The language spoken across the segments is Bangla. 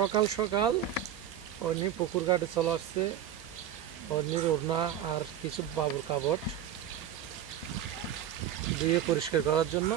সকাল সকাল অন্য পুকুর ঘাটে চলে আসছে অন্যের ওড়না আর কিছু বাবুর কাপড় দিয়ে পরিষ্কার করার জন্য।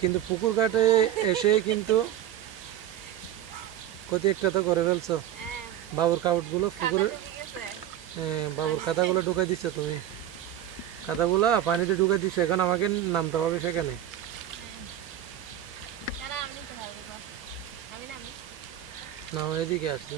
কিন্তু পুকুর ঘাটে এসে কিন্তু ক্ষতি একটা তো করে ফেলছো। বাবুর কাপড়গুলো পুকুরে বাবুর খাতাগুলো ঢুকাই দিচ্ছ তুমি, খাতাগুলা পানিতে ঢুকাই দিচ্ছ, এখন আমাকে নামতে হবে সেখানে। না এদিকে আসছে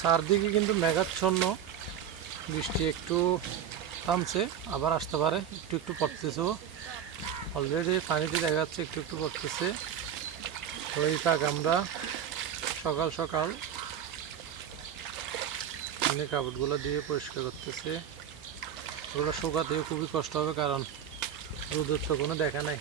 চারদিকে কিন্তু মেঘাচ্ছন্ন, বৃষ্টি একটু থামছে আবার আসতে পারে, একটু একটু পড়তেছেও। অলরেডি পানিতে দেখা যাচ্ছে একটু একটু পড়তেছে। ওই কাক আমরা সকাল সকাল কাপড়গুলো দিয়ে পরিষ্কার করতেছে। ওগুলো শুকাতেও খুবই কষ্ট হবে, কারণ রোদের তো কোনো দেখা নাই।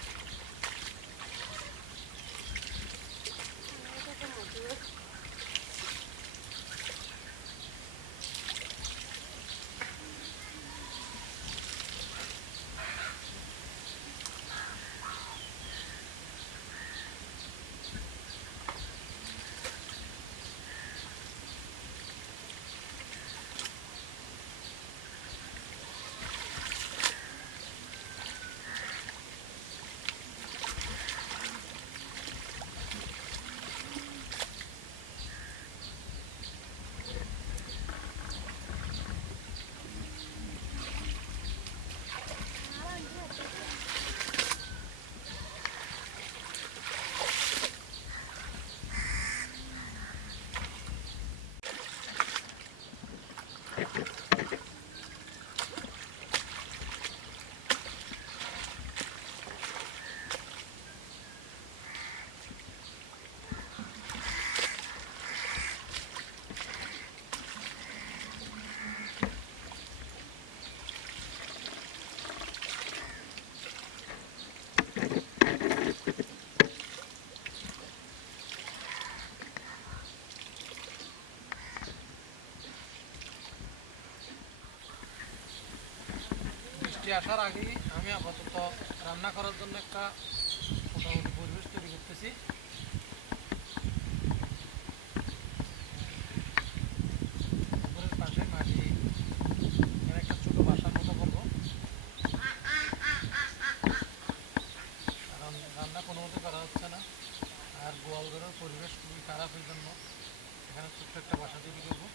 বৃষ্টি আসার আগেই আমি আপাতত রান্না করার জন্য একটা মোটামুটি পরিবেশ তৈরি করতেছি। পুকুরের পাশে মাটি, এখানে একটা ছোট বাসার মতো করবো, কারণ রান্না কোনো মতো করা হচ্ছে না। আর গোয়াল ঘরের পরিবেশ খুবই খারাপ, এই জন্য এখানে ছোট্ট একটা বাসা তৈরি করবো।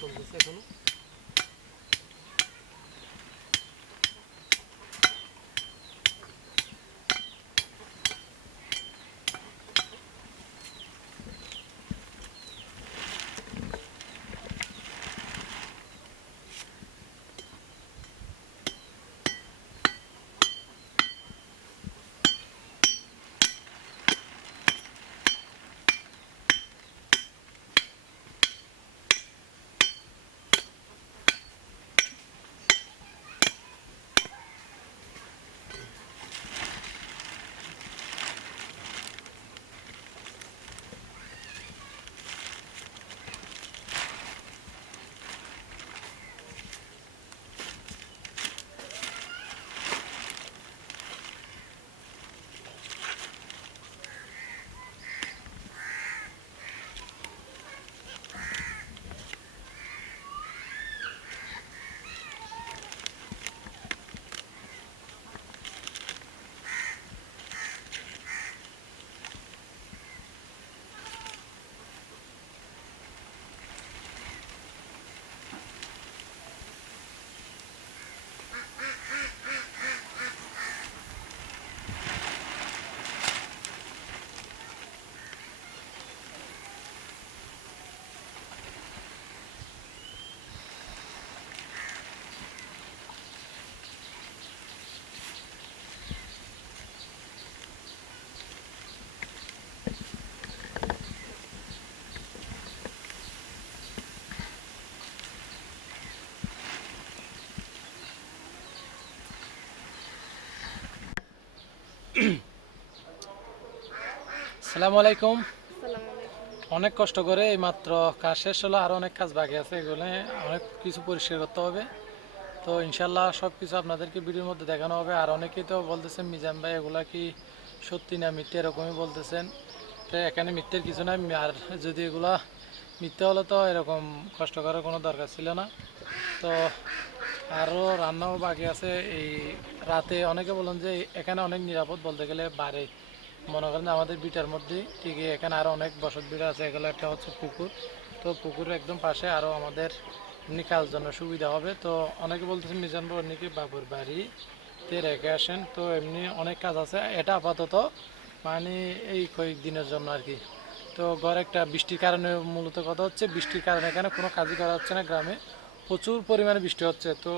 চলতেছে এখনো। আসসালামু আলাইকুম। অনেক কষ্ট করে এই মাত্র কাজ শেষ হলো, আরও অনেক কাজ বাকি আছে, এগুলো অনেক কিছু পরিষ্কার করতে হবে। তো ইনশাল্লাহ সব কিছু আপনাদেরকে ভিডিওর মধ্যে দেখানো হবে। আর অনেকেই তো বলতেছেন মিজান ভাই এগুলা কি সত্যি না মিথ্যে, এরকমই বলতেছেন। তো এখানে মিথ্যের কিছু নাই, আর যদি এগুলা মিথ্যে হলে তো এরকম কষ্ট করার কোনো দরকার ছিল না। তো আরও রান্নাও বাকি আছে। এই রাতে অনেকে বলেন যে এখানে অনেক নিরাপদ, বলতে গেলে বাড়ি মনে করেন আমাদের বিটার মধ্যে ঠিকই এখানে আরও অনেক বসত বিটা আছে। এগুলো একটা হচ্ছে পুকুর, তো পুকুরের একদম পাশে আরও আমাদের এমনি কাজের জন্য সুবিধা হবে। তো অনেকে বলতেছেন মিজান ভাই নাকি বাবুর বাড়িতে রেখে আসেন, তো এমনি অনেক কাজ আছে। এটা আপাতত মানে এই কয়েকদিনের জন্য আর কি। তো ঘরে একটা বৃষ্টির কারণে, মূলত কথা হচ্ছে বৃষ্টির কারণে এখানে কোনো কাজই করা হচ্ছে না। গ্রামে প্রচুর পরিমাণে বৃষ্টি হচ্ছে। তো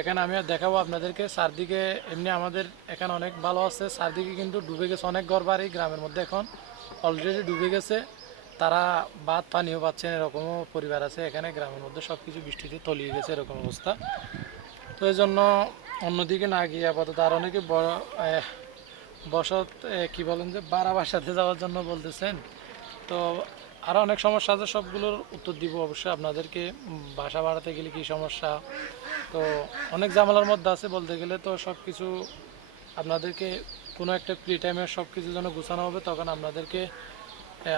এখানে আমি আর দেখাবো আপনাদেরকে চারদিকে। এমনি আমাদের এখানে অনেক ভালো আছে, চারদিকে কিন্তু ডুবে গেছে অনেক ঘর বাড়ি গ্রামের মধ্যে, এখন অলরেডি ডুবে গেছে। তারা ভাত পানিও পাচ্ছেন, এরকমও পরিবার আছে এখানে গ্রামের মধ্যে। সব কিছু বৃষ্টিতে তলিয়ে গেছে, এরকম অবস্থা। তো এই জন্য অন্যদিকে না গিয়ে আপাতত আর অনেকে বড় বসত কি বলেন যে বাড়া বাসাতে যাওয়ার জন্য বলতেছেন। তো আরও অনেক সমস্যা আছে, সবগুলোর উত্তর দিব অবশ্যই আপনাদেরকে। বাসা বাড়াতে গেলে কী সমস্যা, তো অনেক ঝামেলার মধ্যে আছে বলতে গেলে। তো সব কিছু আপনাদেরকে কোনো একটা ফ্রি টাইমে সব কিছু যেন গুছানো হবে, তখন আপনাদেরকে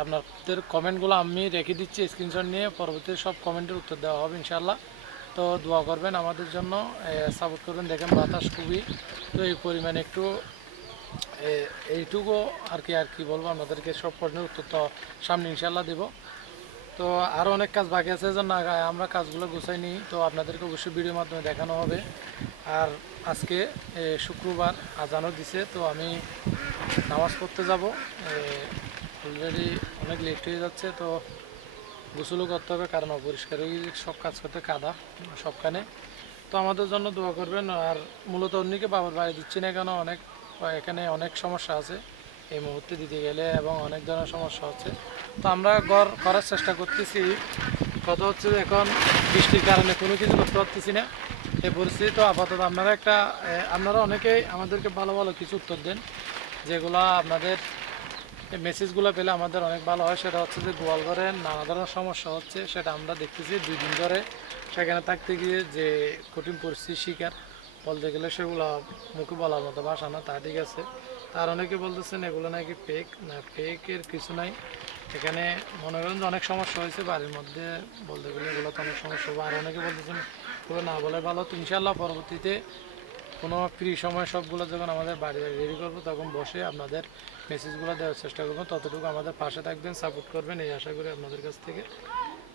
আপনাদের কমেন্টগুলো আমি রেখে দিচ্ছি স্ক্রিনশট নিয়ে। পরবর্তীতে সব কমেন্টের উত্তর দেওয়া হবে ইনশাআল্লাহ। তো দোয়া করবেন আমাদের জন্য, সাপোর্ট করবেন। দেখেন বাতাস খুবই, তো এই পরিমাণে একটু এইটুকু আর কি বলবো আপনাদেরকে। সব প্রশ্নের উত্তর তো সামনে ইনশাআল্লাহ দেব। তো আরও অনেক কাজ বাকি আছে, জন্য আমরা কাজগুলো গুছাই নিই, তো আপনাদেরকে অবশ্যই ভিডিওর মাধ্যমে দেখানো হবে। আর আজকে শুক্রবার আজানও দিছে, তো আমি নামাজ পড়তে যাব। অলরেডি অনেক লেট হয়ে যাচ্ছে, তো গোসলও করতে হবে, কারণ অপরিষ্কার হয়ে সব কাজ করতে কাদা সবখানে। তো আমাদের জন্য দোয়া করবেন। আর মূলত অন্যকে বাবার বাড়ি দিচ্ছি না কেন, এখানে অনেক সমস্যা আছে এই মুহূর্তে দিতে গেলে, এবং অনেক ধরনের সমস্যা হচ্ছে। তো আমরা ঘর করার চেষ্টা করতেছি। কথা হচ্ছে যে এখন বৃষ্টির কারণে কোনো কিছু করতে পারতেছি না এই পরিস্থিতি। তো আপাতত আপনারা অনেকেই আমাদেরকে ভালো ভালো কিছু উত্তর দেন, যেগুলো আপনাদের এই মেসেজগুলো পেলে আমাদের অনেক ভালো হয়। সেটা হচ্ছে যে গোয়াল ঘরের নানা ধরনের সমস্যা হচ্ছে, সেটা আমরা দেখতেছি 2 দিন ধরে সেখানে থাকতে গিয়ে যে কঠিন পরিস্থিতির শিকার, বলতে গেলে সেগুলো মুখে বলার মতো ভাষা না। তা ঠিক আছে, তার অনেকে বলতেছেন এগুলো নাকি ফেক। না, ফেকের কিছু নাই। এখানে মনে করেন যে অনেক সমস্যা হয়েছে বাড়ির মধ্যে, বলতে গেলে এগুলো তো অনেক সমস্যা হবে। আর অনেকে বলতেছেন এগুলো না বলে ভালো। তো ইনশাআল্লাহ পরবর্তীতে কোনো ফ্রি সময় সবগুলো যখন আমাদের বাড়ি রেডি করবো, তখন বসে আপনাদের মেসেজগুলো দেওয়ার চেষ্টা করবো। ততটুকু আমাদের পাশে থাকবেন, সাপোর্ট করবেন, এই আশা করি আপনাদের কাছ থেকে।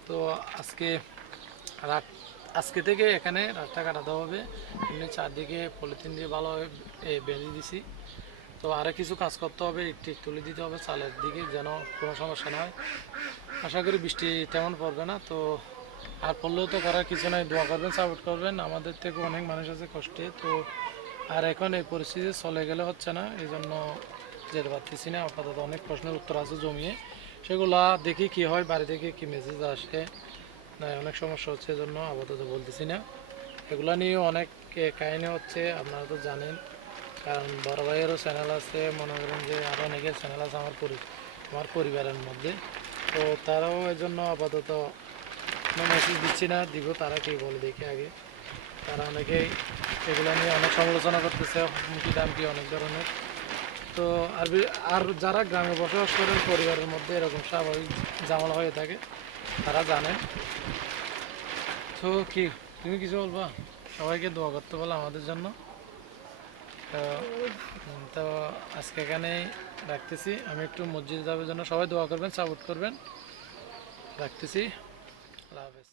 তো আজকে রাত আজকে থেকে এখানে রাতটা কাটাতে হবে। এমনি চারদিকে পলিথিন দিয়ে ভালোভাবে বেঁধে দিছি। তো আরও কিছু কাজ করতে হবে, একটু তুলে দিতে হবে চালের দিকে যেন কোনো সমস্যা না হয়। আশা করি বৃষ্টি তেমন পড়বে না। তো আর পড়লেও তো করার কিছু নাই, দোয়া করবেন, সাপোর্ট করবেন। আমাদের থেকে অনেক মানুষ আছে কষ্টে। তো আর এখন এই পরিস্থিতি চলে গেলে হচ্ছে না, এই জন্য যেতে পারতেছি না। আপাতত অনেক প্রশ্নের উত্তর আছে জমিয়ে, সেগুলা দেখি কি হয়, বাড়ি থেকে কি মেসেজ আসে না, অনেক সমস্যা হচ্ছে, এজন্য আপাতত বলতেছি না। এগুলা নিয়ে অনেক কাহিনী হচ্ছে, আপনারা তো জানেন। কারণ বড় ভাইয়েরও চ্যানেল আছে, মনে করেন যে আরও অনেকের চ্যানেল আছে আমার পরিবারের মধ্যে। তো তারাও এই জন্য আপাতত কোনো মেসেজ দিচ্ছি না, দিব তারা কী বলে দেখি আগে। তারা অনেকেই এগুলো নিয়ে অনেক সমালোচনা করতেছে, হুমকি দামকি অনেক ধরনের। তো আর যারা গ্রামে বসবাস করেন পরিবারের মধ্যে এরকম স্বাভাবিক ঝামেলা হয়ে থাকে, তারা জানেন। তো কি তুমি কিছু বলবা? সবাইকে দোয়া করতে বলো আমাদের জন্য। তো তো আজকে এখানেই রাখতেছি। আমি একটু মসজিদে যাওয়ার জন্য, সবাই দোয়া করবেন, সাপোর্ট করবেন। রাখতেছি। আল্লাহ হাফেজ।